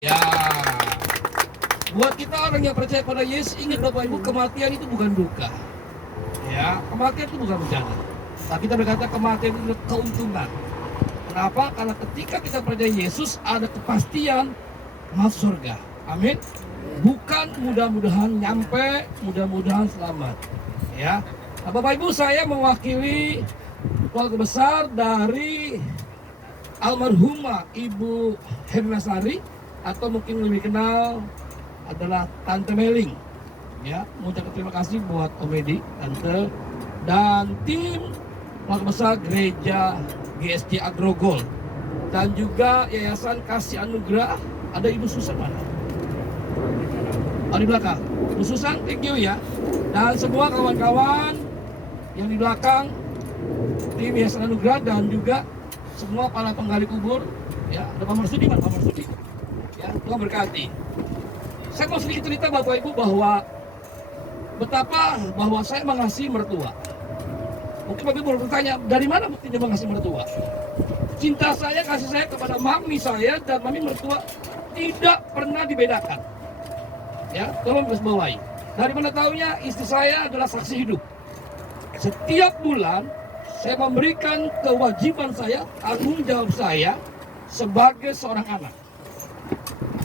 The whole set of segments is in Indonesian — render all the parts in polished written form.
Ya, buat kita orang yang percaya pada Yesus, ingat Bapak Ibu, kematian itu bukan duka. Ya, kematian itu bukan bencana. Tapi kita berkata kematian itu keuntungan. Kenapa? Karena ketika kita percaya Yesus ada kepastian masuk surga. Amin. Bukan mudah-mudahan nyampe, mudah-mudahan selamat. Ya. Nah, Bapak Ibu, saya mewakili keluarga besar dari almarhumah Ibu Herna Sari, atau mungkin lebih kenal adalah Tante Meling. Ya, mengucapkan terima kasih buat Komedi, Tante, dan tim keluarga besar gereja GSC Agrogol, dan juga Yayasan Kasih Anugerah. Ada Ibu Susan mana? Oh, di belakang. Ibu Susan, thank you ya. Dan semua kawan-kawan yang di belakang tim Yayasan Anugerah, dan juga semua para penggali kubur. Ya, ada Pak Marsudi, mana Pak Marsudi? Ya, Tuhan berkati. Saya mau sedikit cerita Bapak Ibu bahwa betapa bahwa saya mengasihi mertua. Mungkin Bapak Ibu bertanya, dari mana buktinya mengasihi mertua? Cinta saya, kasih saya kepada mami saya dan mami mertua tidak pernah dibedakan. Ya, tolong garis bawahi. Dari mana tahunya? Istri saya adalah saksi hidup. Setiap bulan saya memberikan kewajiban saya, tanggung jawab saya sebagai seorang anak.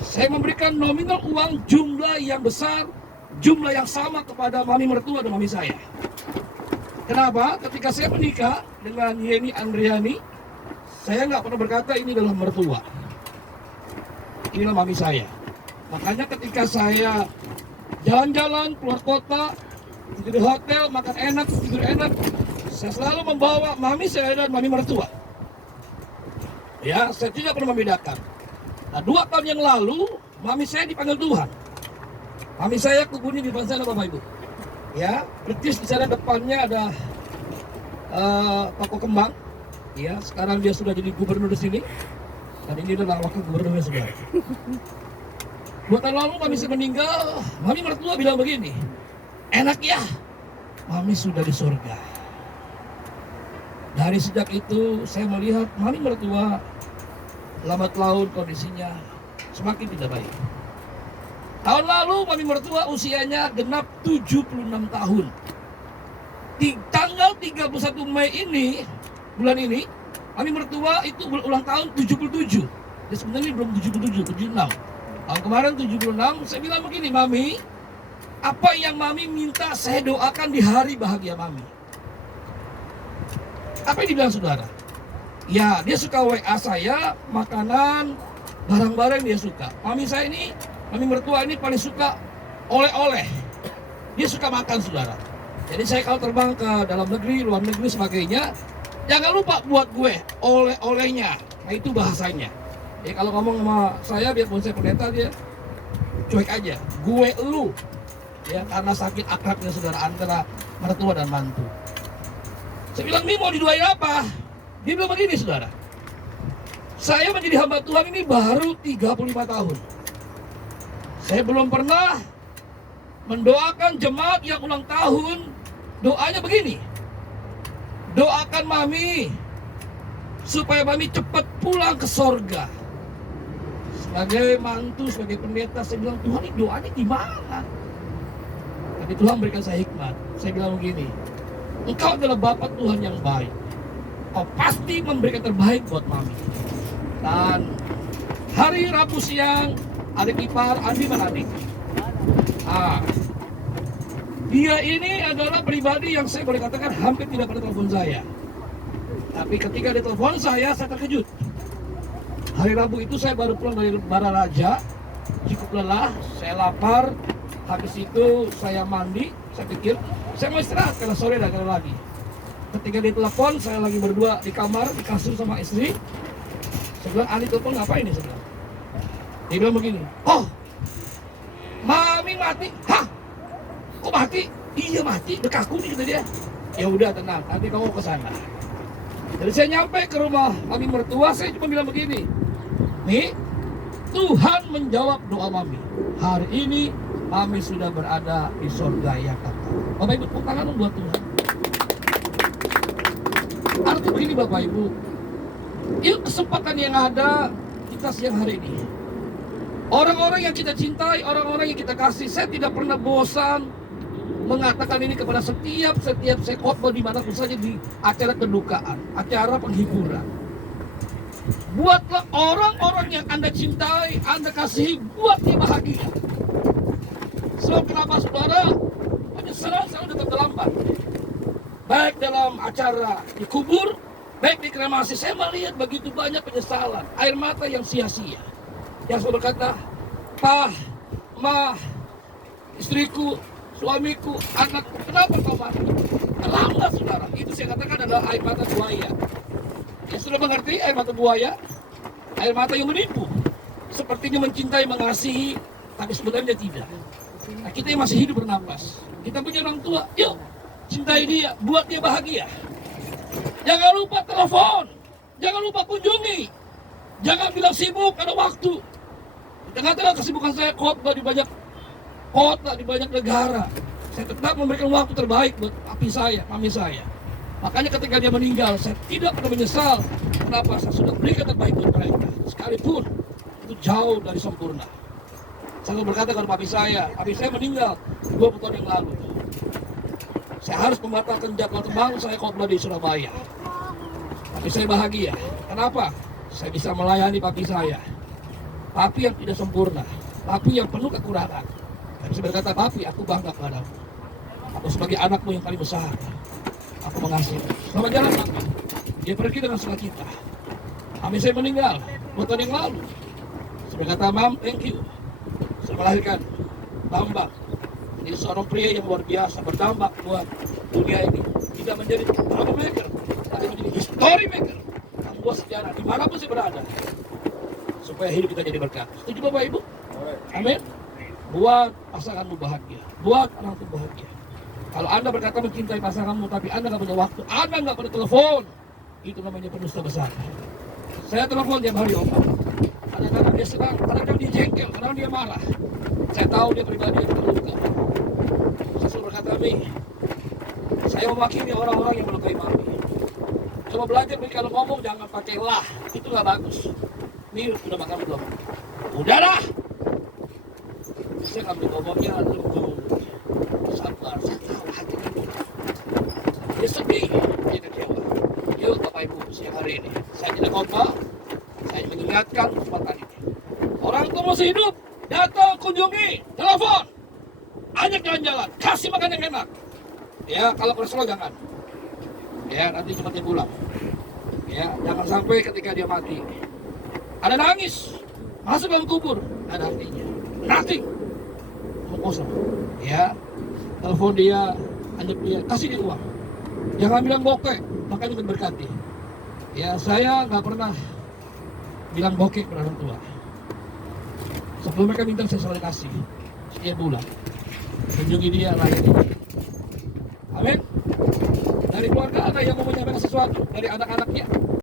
Saya memberikan nominal uang jumlah yang besar, jumlah yang sama kepada mami mertua dan mami saya. Kenapa? Ketika saya menikah dengan Yeni Andriani, saya nggak pernah berkata ini adalah mertua. Inilah mami saya. Makanya ketika saya jalan-jalan keluar kota, tidur di hotel, makan enak, tidur enak, saya selalu membawa mami saya dan mami mertua. Ya, saya tidak pernah membedakan. Nah, 2 tahun yang lalu, mami saya dipanggil Tuhan. Mami saya kubunya di depan sana, Bapak Ibu. Ya, persis di sana depannya ada toko kembang. Ya, sekarang dia sudah jadi gubernur di sini. Dan ini adalah wakil gubernurnya, saudara. 2 tahun lalu mami saya meninggal, mami mertua bilang begini, enak ya, mami sudah di surga. Dari sejak itu saya melihat mami mertua lambat laun kondisinya semakin tidak baik. Tahun lalu mami mertua usianya genap 76 tahun. Di tanggal 31 Mei ini, bulan ini, mami mertua itu ulang tahun 77. Dia sebenarnya belum 77, 76. Tahun kemarin 76, saya bilang begini, mami, apa yang mami minta saya doakan di hari bahagia mami. Apa yang dibilang saudara? Ya, dia suka WA saya, makanan, barang-barang dia suka. Mami saya ini, mami mertua ini paling suka oleh-oleh. Dia suka makan, saudara. Jadi saya kalau terbang ke dalam negeri, luar negeri, sebagainya, jangan lupa buat gue oleh-olehnya. Nah, itu bahasanya. Ya, kalau ngomong sama saya, biarpun saya pendeta, dia cuek aja. Gue elu. Ya, karena sakit akrabnya saudara antara mertua dan mantu. Saya bilang, Mi mau didoain apa? Dia bilang begini, saudara. Saya menjadi hamba Tuhan ini baru 35 tahun. Saya belum pernah mendoakan jemaat yang ulang tahun. Doanya begini. Doakan mami supaya mami cepat pulang ke sorga. Sebagai mantu, sebagai pendeta, saya bilang, Tuhan ini doanya gimana? Tapi Tuhan berikan saya hikmat. Saya bilang begini, engkau adalah Bapa Tuhan yang baik. Kau pasti memberikan terbaik buat mami. Dan hari Rabu siang, adik ipar Andi mana adik? Dia ini adalah pribadi yang saya boleh katakan hampir tidak pernah telepon saya. Tapi ketika dia telepon saya terkejut. Hari Rabu itu saya baru pulang dari Bararaja, cukup lelah, saya lapar. Habis itu saya mandi, saya pikir saya mau istirahat karena sore dan lagi. Ketika dia telepon, saya lagi berdua di kamar, di kasur sama istri. Saya bilang, Ani telepon ngapain nih? Saya bilang. Dia bilang begini, oh, mami mati. Hah? Kok mati? Iya mati, bekaku nih, kata dia. Ya udah tenang, nanti kamu ke sana. Jadi saya nyampe ke rumah mami mertua, saya cuma bilang begini, nih, Tuhan menjawab doa mami. Hari ini mami sudah berada di surga yang kekal. Bapak Ibu, tepuk tangan buat Tuhan. Artinya begini Bapak Ibu, ini kesempatan yang ada kita siang hari ini. Orang-orang yang kita cintai, orang-orang yang kita kasih, saya tidak pernah bosan mengatakan ini kepada setiap saya khotbah dimanapun saja, di acara kedukaan, acara penghiburan. Buatlah orang-orang yang Anda cintai, Anda kasihi, buat dia bahagia. Sebab kenapa saudara? Penyesalan selalu datang terlambat. Baik dalam acara dikubur, baik di kremasi, saya melihat begitu banyak penyesalan, air mata yang sia-sia. Yang selalu berkata, "Pak, Ma, istriku, suamiku, anakku, kenapa kau mati?" Terlambat saudara. Itu saya katakan adalah air mata buaya. Ya sudah mengerti air mata buaya? Air mata yang menipu. Sepertinya mencintai, mengasihi, tapi sebenarnya tidak. Nah, kita yang masih hidup bernapas, kita punya orang tua, yuk cintai dia, buat dia bahagia. Jangan lupa telepon, jangan lupa kunjungi, jangan bilang sibuk, ada waktu. Di tengah-tengah kesibukan saya khotbah di banyak kota, di banyak negara, saya tetap memberikan waktu terbaik buat papi saya, mami saya. Makanya ketika dia meninggal, saya tidak pernah menyesal. Kenapa? Saya sudah berikan terbaik buat mereka, sekalipun itu jauh dari sempurna. Saya berkata kepada papi saya meninggal 20 tahun yang lalu. Saya harus membatalkan jadwal terbang saya khotbah di Surabaya. Tapi saya bahagia. Kenapa? Saya bisa melayani papi saya. Papi yang tidak sempurna, papi yang penuh kekurangan. Saya bisa berkata, papi, aku bangga padamu. Aku sebagai anakmu yang paling besar, aku mengasihi. Selamat jalan papi. Dia pergi dengan sukacita. Papi saya meninggal 2 tahun yang lalu. Saya berkata, Mam, thank you. Saya melahirkan Bambang. Ini seorang pria yang luar biasa, berdampak buat dunia ini. Tidak menjadi troublemaker, tapi menjadi history maker. Membuat sejarah dimanapun saya berada, supaya hidup kita jadi berkat. Setuju Bapak Ibu? Amin. Buat pasanganmu bahagia, buat anakmu bahagia. Kalau Anda berkata mencintai pasanganmu, tapi Anda nggak punya waktu, Anda nggak punya telepon, itu namanya pendusta besar. Saya telepon tiap hari Om. Kadang-kadang dia senang, kadang-kadang dia jengkel, kadang dia marah. Saya tahu dia pribadi yang terluka. Saya selalu berkata, Mi, saya mewakili orang-orang yang melukai Mami. Coba belajar, Mi, kalau ngomong jangan pakai lah, itu nggak bagus. Mi, udah makan belum? Udah lah. Saya ngambil ngomongnya, tunggu. Sabar, saya tahu hati itu. Dia sedih, dia kecewa. Yuk Bapak Ibu, siang hari ini saya tidak khotbah, saya mengingatkan kesempatan ini. Orang tua masih hidup, datang, kunjungi, telepon, ajak jalan-jalan, kasih makan yang enak. Ya, kalau kolesterol jangan. Ya, nanti cepat dia pulang. Ya, jangan sampai ketika dia mati ada nangis, masuk dalam kubur, ada artinya. Nothing. Kosong. Ya, telepon dia, ajak dia, kasih dia uang. Jangan bilang bokeh, makanya berkati. Ya, saya nggak pernah bilang bokeh pada orang tua. Sebelum mereka minta, saya selalu kasih setiap bulan. Kunjungi dia, layani. Amin. Dari keluarga ada yang mau menyampaikan sesuatu dari anak-anaknya.